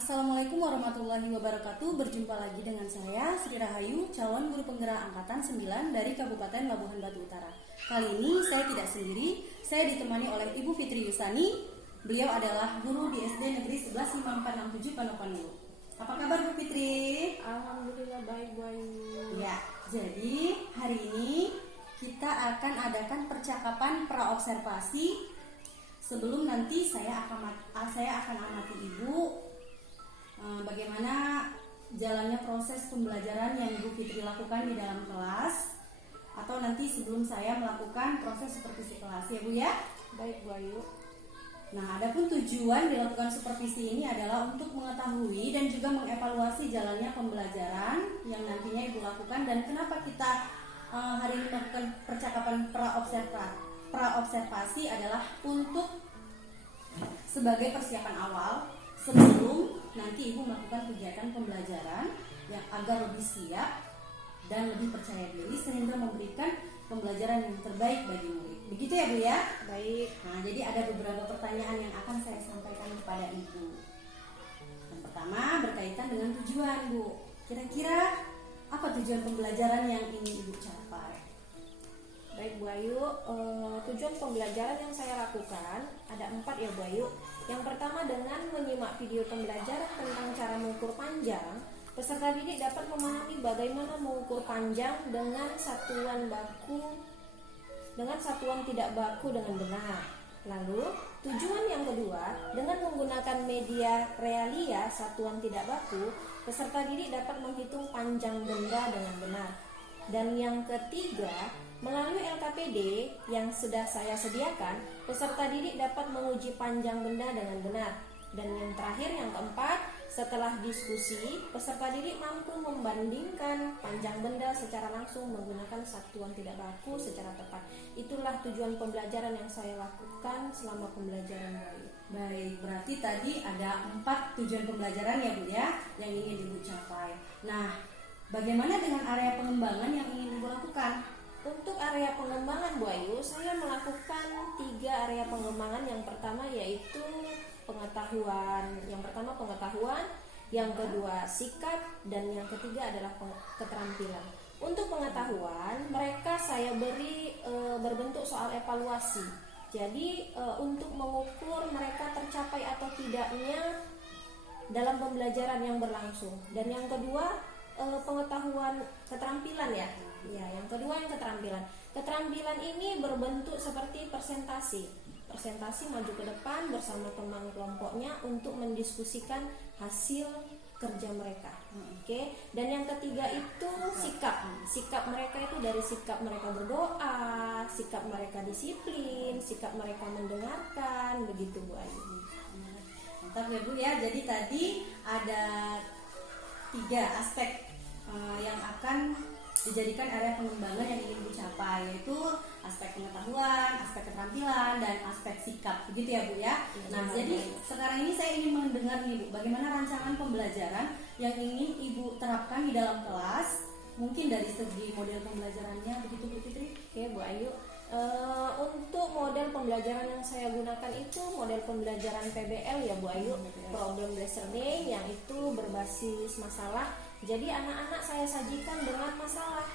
Assalamualaikum warahmatullahi wabarakatuh. Berjumpa lagi dengan saya Sri Rahayu, calon guru penggerak angkatan 9 dari Kabupaten Labuhan Batu Utara. Kali ini saya tidak sendiri, saya ditemani oleh Ibu Fitri Yusani. Beliau adalah guru di SD Negeri 11 5467 Panopanulu. Apa kabar Bu Fitri? Alhamdulillah baik Bu Ayu. Ya, jadi hari ini kita akan adakan percakapan praobservasi. Sebelum nanti saya akan amati Ibu bagaimana jalannya proses pembelajaran yang Ibu Fitri lakukan di dalam kelas, atau nanti sebelum saya melakukan proses supervisi kelas, ya Bu ya? Baik Bu Ayu. Nah, adapun tujuan dilakukan supervisi ini adalah untuk mengetahui dan juga mengevaluasi jalannya pembelajaran yang nantinya Ibu lakukan, dan kenapa kita hari ini melakukan percakapan praobservasi adalah untuk sebagai persiapan awal sebelum nanti Ibu melakukan kegiatan pembelajaran yang agar lebih siap dan lebih percaya diri sehingga memberikan pembelajaran yang terbaik bagi murid. Begitu ya Bu ya? Baik. Nah, jadi ada beberapa pertanyaan yang akan saya sampaikan kepada Ibu. Yang pertama berkaitan dengan tujuan Bu. Kira-kira apa tujuan pembelajaran yang ingin Ibu capai? Baik Bu Ayu, tujuan pembelajaran yang saya lakukan ada 4 ya Bu Ayu. Yang pertama, dengan menyimak video pembelajaran tentang cara mengukur panjang, peserta didik dapat memahami bagaimana mengukur panjang dengan satuan tidak baku dengan benar. Lalu, tujuan yang kedua, dengan menggunakan media realia satuan tidak baku, peserta didik dapat menghitung panjang benda dengan benar. Dan yang ketiga, melalui LKPD yang sudah saya sediakan, peserta didik dapat menguji panjang benda dengan benar. Dan yang terakhir, yang keempat, setelah diskusi, peserta didik mampu membandingkan panjang benda secara langsung menggunakan satuan tidak baku secara tepat. Itulah tujuan pembelajaran yang saya lakukan selama pembelajaran baik. Baik, berarti tadi ada 4 tujuan pembelajaran ya Bu ya, yang ingin Ibu capai. Nah, bagaimana dengan area pengembangan yang ingin Ibu lakukan? Untuk area pengembangan Bu Ayu, saya melakukan 3 area pengembangan. Yang pertama yaitu pengetahuan. Yang kedua sikap, dan yang ketiga adalah keterampilan. Untuk pengetahuan, mereka saya beri berbentuk soal evaluasi. Jadi untuk mengukur mereka tercapai atau tidaknya dalam pembelajaran yang berlangsung. Dan yang kedua pengetahuan keterampilan ya. Ya, yang kedua yang keterampilan. Keterampilan ini berbentuk seperti presentasi maju ke depan bersama teman kelompoknya untuk mendiskusikan hasil kerja mereka. Oke. Dan yang ketiga itu sikap mereka itu dari sikap mereka berdoa, sikap mereka disiplin, sikap mereka mendengarkan, begitu Bu Ayu. Mantap ya Bu ya. Jadi tadi ada 3 aspek yang akan dijadikan area pengembangan yang ingin dicapai, yaitu aspek pengetahuan, aspek keterampilan, dan aspek sikap. Begitu ya Bu ya. Nah, jadi sekarang ini saya ingin mendengar nih Bu, bagaimana rancangan pembelajaran yang ingin Ibu terapkan di dalam kelas, mungkin dari segi model pembelajarannya, begitu Bu Fitri? Oke Bu Ayu. Untuk model pembelajaran yang saya gunakan itu model pembelajaran PBL ya Bu Ayu, problem based learning, yang itu berbasis masalah. Jadi anak-anak saya sajikan dengan masalah.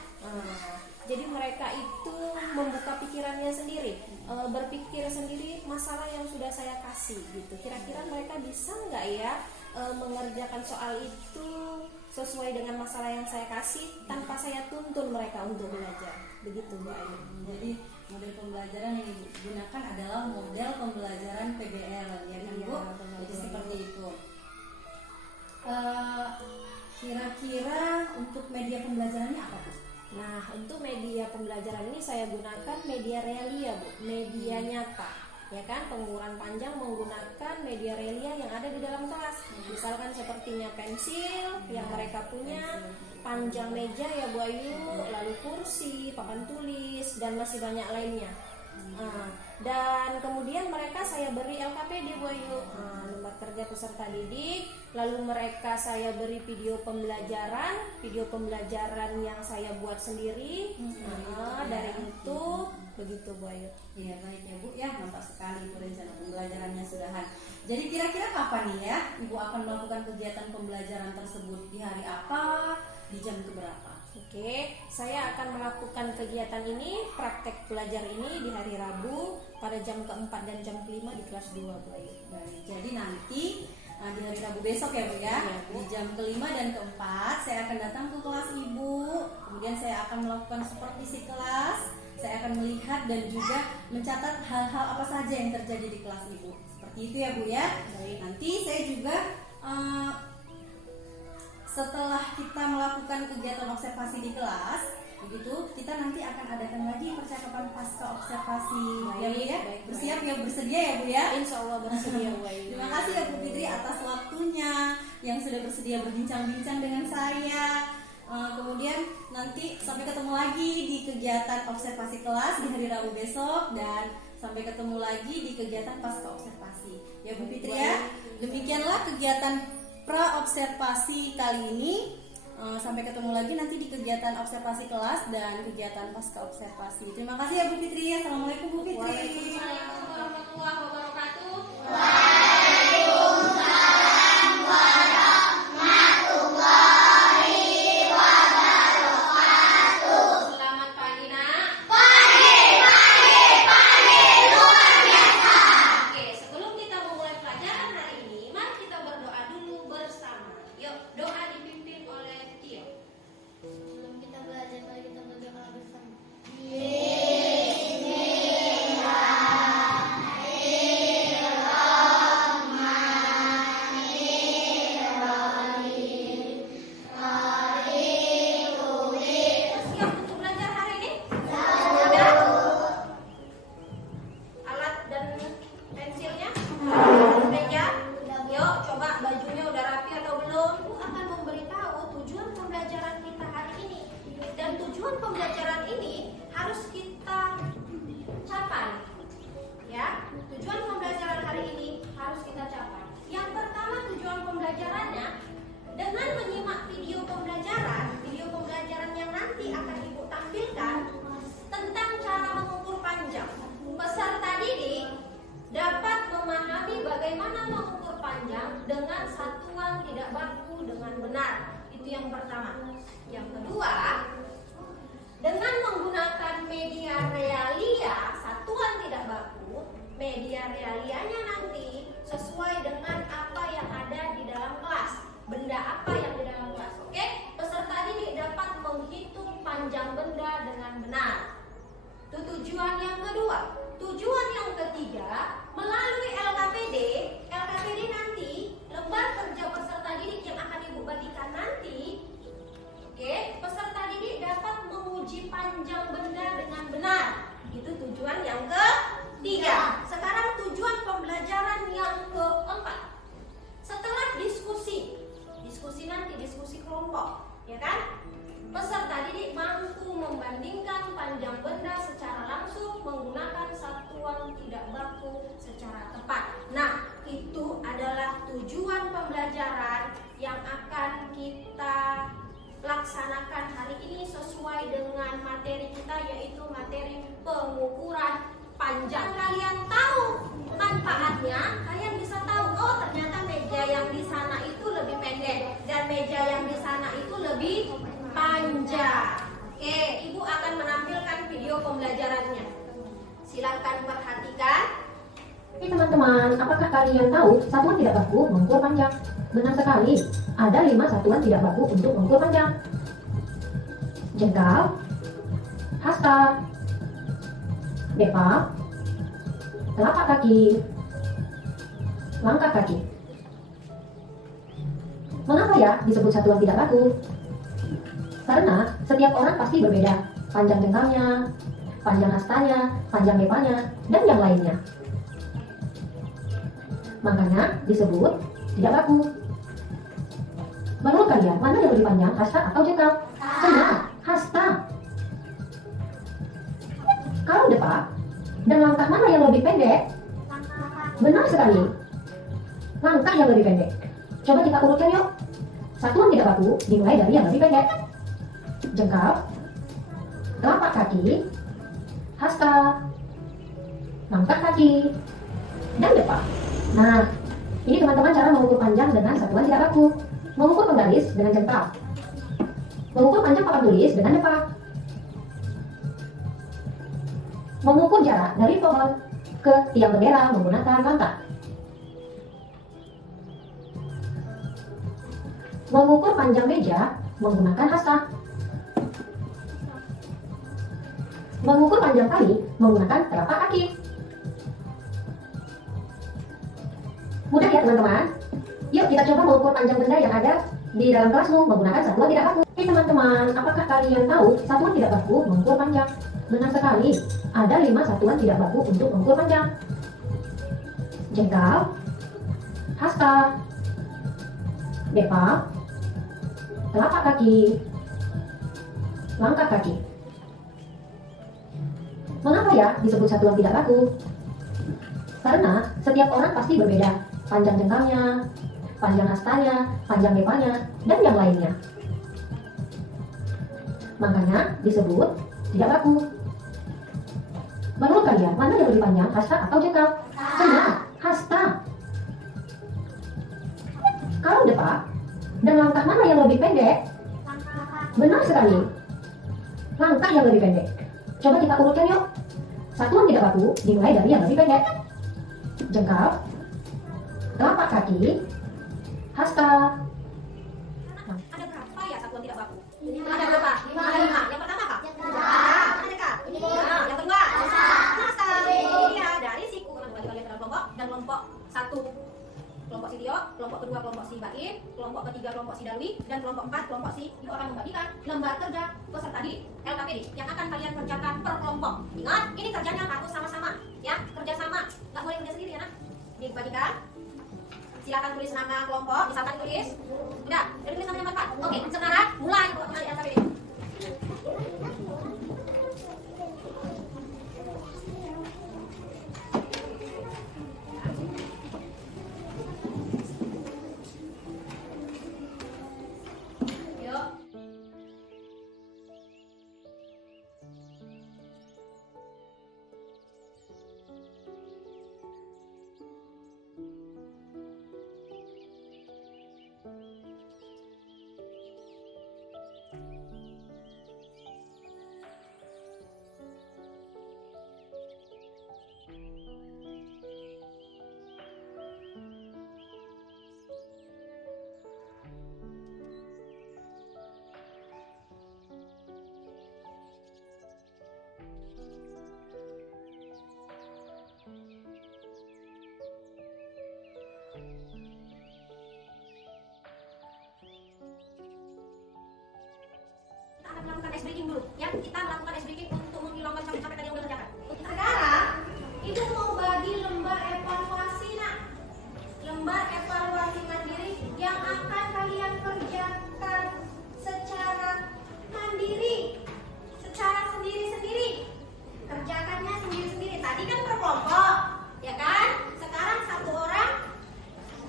Jadi mereka itu membuka pikirannya sendiri, berpikir sendiri masalah yang sudah saya kasih gitu. Kira-kira mereka bisa nggak ya mengerjakan soal itu sesuai dengan masalah yang saya kasih tanpa saya tuntun mereka untuk belajar. Begitu Bu Ayu. Jadi model pembelajaran yang digunakan adalah model pembelajaran PBL ya kan Bu? Jadi seperti itu. Kira-kira untuk media pembelajarannya apa Bu? Nah, untuk media pembelajaran ini saya gunakan media realia Bu, media nyata. Ya kan, pengukuran panjang menggunakan media realia yang ada di dalam kelas. Misalkan sepertinya pensil yang mereka punya, panjang meja ya Bu Ayu, lalu kursi, papan tulis, dan masih banyak lainnya. Dan kemudian mereka saya beri LKPD Bu Ayu, lembar kerja peserta didik. Lalu mereka saya beri video pembelajaran yang saya buat sendiri. Dari itu begitu Bu Ayu. Iya baik ya Bu ya, mantap sekali itu rencana pembelajarannya sudahan. Jadi kira-kira kapan nih ya Ibu akan melakukan kegiatan pembelajaran tersebut? Di hari apa? Di jam keberapa? Oke, saya akan melakukan kegiatan ini, praktek belajar ini di hari Rabu pada jam keempat dan jam kelima di kelas 2, Bu Ayu. Baik, jadi nanti di hari Rabu besok ya Bu ya, Iya, Bu. di jam kelima dan keempat saya akan datang ke kelas Ibu. Kemudian saya akan melakukan supervisi kelas. Saya akan melihat dan juga mencatat hal-hal apa saja yang terjadi di kelas Ibu. Seperti itu ya Bu ya. Baik. Nanti saya juga setelah kita melakukan kegiatan observasi di kelas, begitu kita nanti akan adakan lagi percakapan pasca observasi. Ya Bu ya. Baik, Bersiap ya, bersedia ya Bu ya. Insya Allah bersedia, Bu Ayu. Terima kasih ya Bu Fitri atas waktunya yang sudah bersedia berbincang-bincang dengan saya. Kemudian nanti sampai ketemu lagi di kegiatan observasi kelas di hari Rabu besok, dan sampai ketemu lagi di kegiatan pasca observasi. Ya Bu Fitri ya. Demikianlah kegiatan pra observasi kali ini. Sampai ketemu lagi nanti di kegiatan observasi kelas dan kegiatan pasca observasi. Terima kasih ya Bu Fitri. Assalamualaikum Bu Fitri. Waalaikumsalam warahmatullahi wabarakatuh. Selamat pagi, Nak. Oke, sebelum kita memulai pelajaran hari ini, mari kita berdoa dulu bersama. Yuk, doa dipimpin oleh Tio. Sebelum kita belajar, mari kita berdoa bersama. Siap untuk belajar hari ini? Sudah? Alat dan pensilnya? Meja? Yuk, coba bajunya udah rapi atau belum? Ibu akan memberitahu tujuan pembelajaran kita hari ini. Dan tujuan pembelajaran ini harus kita capai. Ya, tujuan pembelajaran hari ini harus kita capai. Yang pertama, tujuan pembelajarannya dengan menyimak video pembelajaran yang nanti akan Ibu tampilkan tentang cara mengukur panjang. Peserta didik dapat memahami bagaimana mengukur panjang dengan satuan tidak baku dengan benar. Itu yang pertama. Yang kedua, dengan menggunakan media realia satuan tidak baku, media realianya nanti sesuai dengan apa yang ada di dalam kelas, benda apa yang di dalam kelas. Oke, peserta didik dapat menghitung panjang benda dengan benar. Itu tujuan yang kedua. Tujuan yang ketiga, melalui LKPD nanti lembar kerja peserta didik yang akan Ibu bagikan nanti. Oke, peserta didik dapat menguji panjang benda dengan benar. Itu tujuan yang ketiga. Sekarang tujuan pembelajaran yang keempat. Setelah diskusi nanti diskusi kelompok, ya kan? Peserta didik mampu membandingkan panjang benda secara langsung menggunakan satuan tidak baku secara tepat. Nah, itu adalah tujuan pembelajaran yang akan kita laksanakan hari ini sesuai dengan materi kita, yaitu materi pengukuran panjang. Kalian tahu manfaatnya, kalian bisa tahu, oh ternyata meja yang di sana itu lebih pendek dan meja yang di sana itu lebih panjang. Oke, Ibu akan menampilkan video pembelajarannya. Silakan perhatikan. Oke teman-teman, apakah kalian tahu satuan tidak baku mengukur panjang? Benar sekali, ada 5 satuan tidak baku untuk mengukur panjang. Jengkal, hasta, depa, telapak kaki, langkah kaki. Mengapa ya disebut satuan tidak baku? Karena setiap orang pasti berbeda, panjang jengkalnya, panjang hastanya, panjang depanya, dan yang lainnya. Makanya disebut tidak baku. Menurut kalian, mana yang lebih panjang, hasta atau jengkal? Benar, hasta. Kalau depa dan langkah mana yang lebih pendek? Benar sekali, langkah yang lebih pendek. Coba kita urutkan yuk. Satuan tidak baku dimulai dari yang lebih pendek. Jengkal, telapak kaki, hasta, langkah kaki, dan depa. Nah, Ini teman-teman cara mengukur panjang dengan satuan tidak baku. Mengukur penggaris dengan jengkal. Mengukur panjang papan tulis dengan depak. Mengukur jarak dari pohon ke tiang bendera menggunakan langkah. Mengukur panjang meja menggunakan hasta. Mengukur panjang tali menggunakan telapak kaki. Mudah ya teman-teman? Yuk kita coba mengukur panjang benda yang ada di dalam kelasmu menggunakan satuan tidak baku. Oke teman-teman, apakah kalian tahu satuan tidak baku mengukur panjang? Benar sekali, ada 5 satuan tidak baku untuk mengukur panjang. Jengkal, hasta, depak, telapak kaki, langkah kaki. Mengapa ya disebut satuan tidak baku? Karena setiap orang pasti berbeda, panjang jengkalnya, panjang hastanya, panjang depanya, dan yang lainnya. Makanya disebut tidak baku. Menurut kalian, mana yang lebih panjang, hasta atau jengkal? Benar, hasta. Kalau depak dan langkah mana yang lebih pendek? Benar sekali, langkah yang lebih pendek. Coba kita urutkan yuk. Satuan tidak baku dimulai dari yang lebih pendek. Jengkal, telapak kaki, hasta. Ada berapa ya satuan tidak baku? Ada berapa? 5. Yang pertama apa? Ada dekat. Yang kedua? Hasta. Iya, dari siku membagi kalian dalam kelompok dan kelompok 1 kelompok si Tio, kelompok kedua kelompok si Baim, kelompok ketiga kelompok si Darwi, dan kelompok 4 kelompok si itu akan membagikan lembar kerja peserta didik LKPD yang akan kalian kerjakan per kelompok. Ingat, ini kerjanya harus sama-sama, ya, kerja sama, nggak boleh kerja sendiri ya nak. Dibagikan. Silakan tulis nama kelompok, misalkan tulis, udah, jadi tulis namanya empat. Oke, sekarang mulai untuk mengenali LKPD. Melakukan ice breaking dulu ya, kita melakukan ice breaking untuk menghilangkan capek-capek tadi yang udah kerjakan. Sekarang itu mau bagi lembar evaluasi nak, lembar evaluasi mandiri yang akan kalian kerjakan secara mandiri, secara sendiri-sendiri, kerjakannya sendiri-sendiri. Tadi kan per kelompok ya kan, sekarang satu orang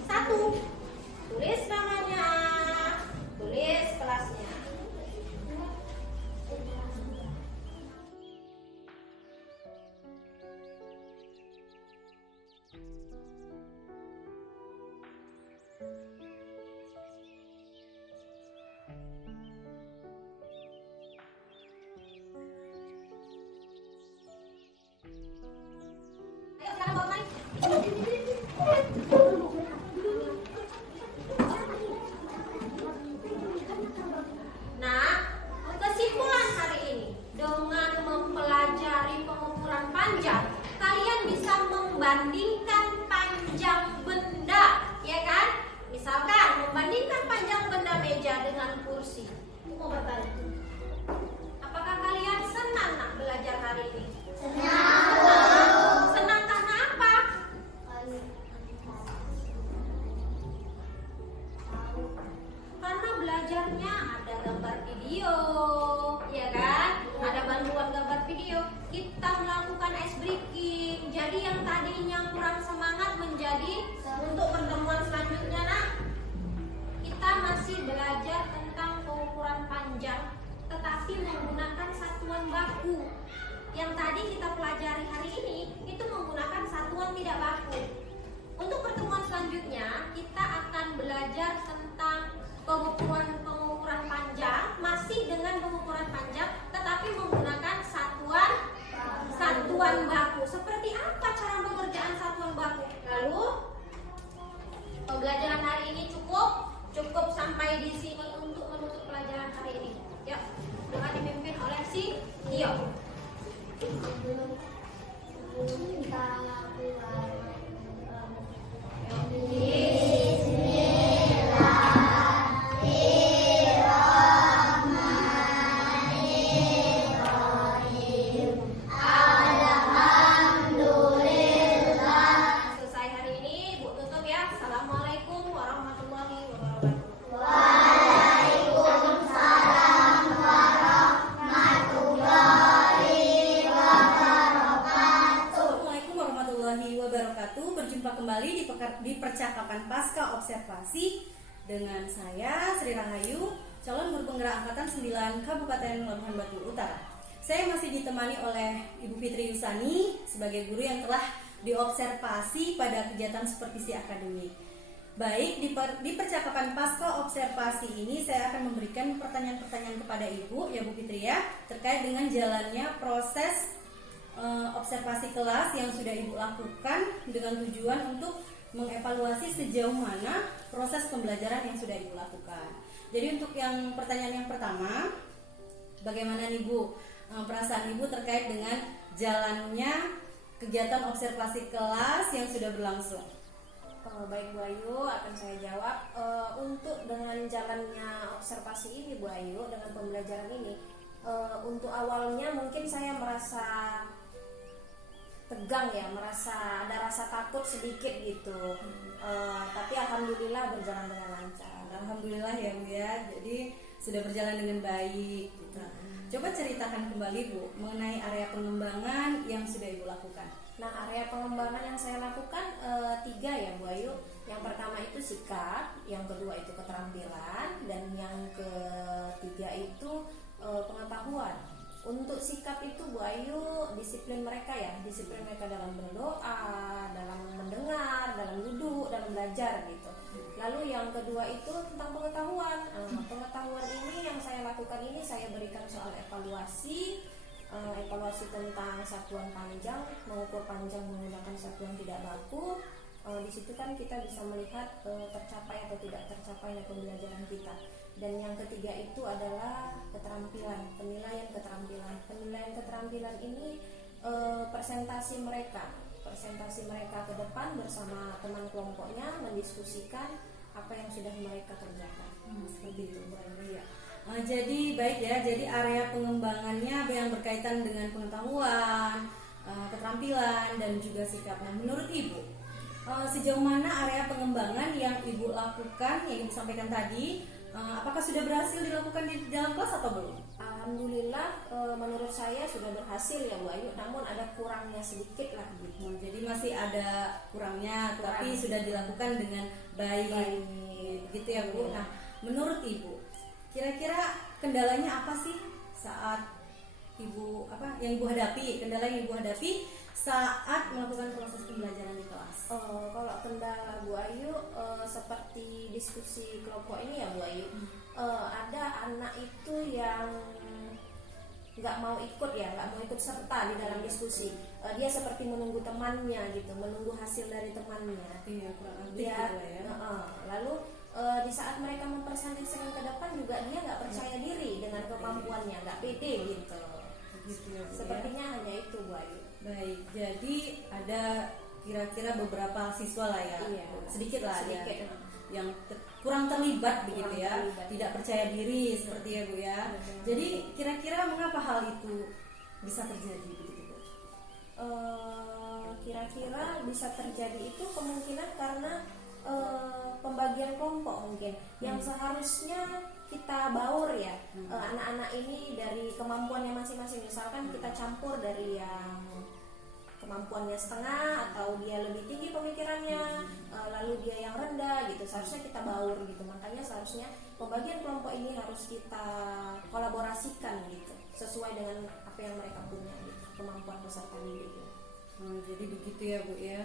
satu, tulis namanya, tulis kelasnya. Ayo sekarang bawa main. Nah, kesimpulan hari ini dengan mempelajari pengukuran panjang, kalian bisa membandingkan panjang benda, ya kan? Misalkan membandingkan panjang benda meja dengan kursi. Aku mau bertanya, apakah kalian senang nak belajar hari ini? Senang. Senang karena apa? Karena belajarnya ada gambar video, ya kan? Ada bantuan gambar video. Kita melakukan ice breaking. Jadi yang tadinya kurang semangat menjadi untuk pertemuan selanjutnya nak. Kita masih belajar tentang pengukuran panjang, tetapi menggunakan satuan baku. Yang tadi kita pelajari hari ini itu menggunakan satuan tidak baku. Untuk pertemuan selanjutnya selanjutnya kita akan belajar tentang pengukuran panjang, masih dengan pengukuran panjang tetapi menggunakan satuan baku. Seperti apa cara pengerjaan satuan baku? Lalu pembelajaran hari ini cukup sampai di sini untuk menutup pelajaran hari ini. Yuk, dengan dipimpin oleh si Tio. Sebelum kita keluar Selesai hari ini, Bu tutup ya. Assalamualaikum warahmatullahi wabarakatuh. Assalamualaikum warahmatullahi wabarakatuh. Berjumpa kembali di percakapan pasca observasi dengan saya Sri Rahayu, calon guru penggerak angkatan 9 Kabupaten Labuhan Batu Utara. Saya masih ditemani oleh Ibu Fitri Yusani sebagai guru yang telah diobservasi pada kegiatan supervisi akademik. Baik, di percakapan pasca observasi ini saya akan memberikan pertanyaan-pertanyaan kepada Ibu, ya Bu Fitri ya, terkait dengan jalannya proses observasi kelas yang sudah Ibu lakukan dengan tujuan untuk mengevaluasi sejauh mana proses pembelajaran yang sudah Ibu lakukan. Jadi untuk yang pertanyaan yang pertama, bagaimana nih Bu perasaan Ibu terkait dengan jalannya kegiatan observasi kelas yang sudah berlangsung? Baik Bu Ayu, akan saya jawab. Untuk dengan jalannya observasi ini Bu Ayu, dengan pembelajaran ini, untuk awalnya mungkin saya merasa tegang ya, merasa ada rasa takut sedikit gitu. Tapi alhamdulillah berjalan dengan lancar. Alhamdulillah ya Bu ya, jadi sudah berjalan dengan baik gitu. Coba ceritakan kembali Bu mengenai area pengembangan yang sudah Ibu lakukan. Nah, area pengembangan yang saya lakukan 3 ya Bu Ayu. Yang pertama itu sikap, yang kedua itu keterampilan, dan yang ketiga itu pengetahuan. Untuk sikap itu Bu Ayu, disiplin mereka ya, disiplin mereka dalam berdoa, dalam mendengar, dalam duduk, dalam belajar gitu. Lalu yang kedua itu tentang pengetahuan. Pengetahuan ini yang saya lakukan ini saya berikan soal evaluasi tentang satuan panjang, mengukur panjang menggunakan satuan tidak baku. Di situ kan kita bisa melihat tercapai atau tidak tercapainya pembelajaran kita. Dan yang ketiga itu adalah keterampilan, penilaian keterampilan. Penilaian keterampilan ini presentasi mereka ke depan bersama teman kelompoknya mendiskusikan apa yang sudah mereka kerjakan. Seperti itu Bu Ayu. Jadi baik ya, jadi area pengembangannya yang berkaitan dengan pengetahuan, keterampilan dan juga sikap. Nah, menurut Ibu, sejauh mana area pengembangan yang Ibu lakukan, yang Ibu sampaikan tadi, apakah sudah berhasil dilakukan di dalam kelas atau belum? Alhamdulillah, menurut saya sudah berhasil ya Bu Ayu, namun ada kurangnya sedikit lah gitu. Jadi masih ada kurangnya, tapi sudah dilakukan dengan baik. Gitu ya Bu. Nah, menurut Ibu, kira-kira kendalanya apa sih saat Ibu yang Ibu hadapi, kendala yang Ibu hadapi saat melakukan proses pembelajaran di kelas? Kalau kendala Bu Ayu, seperti diskusi kelompok ini ya Bu Ayu, ada anak itu yang nggak mau ikut serta di dalam diskusi. Dia seperti menunggu temannya gitu, menunggu hasil dari temannya. Iya, kurang lebih Dia, gitu lah ya. lalu di saat mereka mempresentasikan ke depan juga dia nggak percaya diri dengan kemampuannya, nggak pede gitu. Gitu ya, Bu, ya. Sepertinya hanya itu Bu Ayu. Baik, jadi ada kira-kira beberapa siswa lah ya, Iya, sedikit lah sedikit. ya, yang kurang terlibat begitu Kurang ya, terlibat. tidak percaya diri seperti ya Bu ya. Betul. Jadi kira-kira mengapa hal itu bisa terjadi begitu Bu? Kira-kira bisa terjadi itu kemungkinan karena pembagian kelompok mungkin yang seharusnya kita baur ya, anak-anak ini dari kemampuannya masing-masing. Misalkan kita campur dari yang kemampuannya setengah atau dia lebih tinggi pemikirannya, lalu dia yang rendah gitu, seharusnya kita baur gitu. Makanya seharusnya pembagian kelompok ini harus kita kolaborasikan gitu, sesuai dengan apa yang mereka punya gitu, kemampuan peserta didik. Jadi begitu ya Bu ya.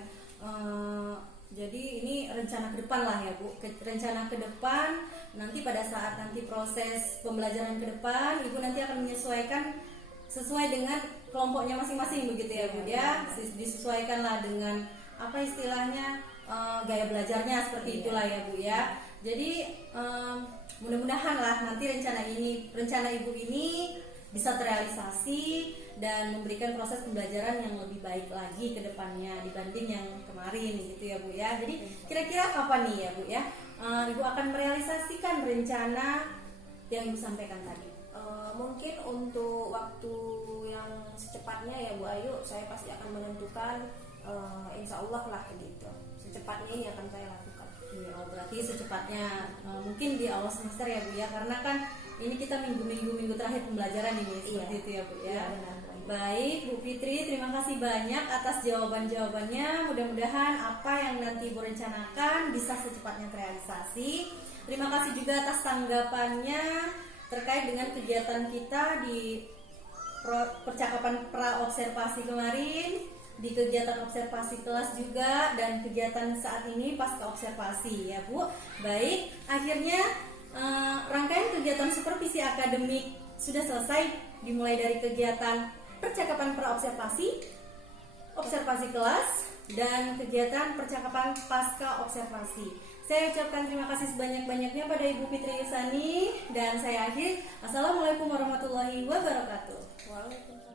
Jadi ini rencana ke depan lah ya Bu. Rencana ke depan nanti pada saat nanti proses pembelajaran ke depan, Ibu nanti akan menyesuaikan sesuai dengan kelompoknya masing-masing begitu ya Bu ya. Disesuaikanlah dengan apa istilahnya gaya belajarnya seperti itulah ya Bu ya. Jadi mudah-mudahan lah nanti rencana Ibu ini bisa terrealisasi dan memberikan proses pembelajaran yang lebih baik lagi ke depannya dibanding yang kemarin gitu ya Bu ya. Jadi kira-kira kapan nih ya Bu ya Ibu akan merealisasikan rencana yang Ibu sampaikan tadi? Mungkin untuk waktu yang secepatnya ya Bu Ayu, saya pasti akan menentukan insya Allah lah gitu. Secepatnya ini akan saya lakukan. Iya, berarti secepatnya mungkin di awal semester ya Bu ya, karena kan ini kita minggu terakhir pembelajaran ini seperti itu ya Bu ya. Iya, benar. Baik Bu Fitri, terima kasih banyak atas jawaban-jawabannya. Mudah-mudahan apa yang nanti Ibu rencanakan bisa secepatnya terrealisasi. Terima kasih juga atas tanggapannya terkait dengan kegiatan kita di percakapan pra-observasi kemarin, di kegiatan observasi kelas juga, dan kegiatan saat ini pasca observasi ya Bu. Baik, akhirnya rangkaian kegiatan supervisi akademik sudah selesai, dimulai dari kegiatan percakapan pra-observasi, observasi kelas, dan kegiatan percakapan pasca observasi. Saya ucapkan terima kasih sebanyak-banyaknya pada Ibu Fitri Yusani, dan saya akhiri. Assalamualaikum warahmatullahi wabarakatuh. Waalaikumsalam.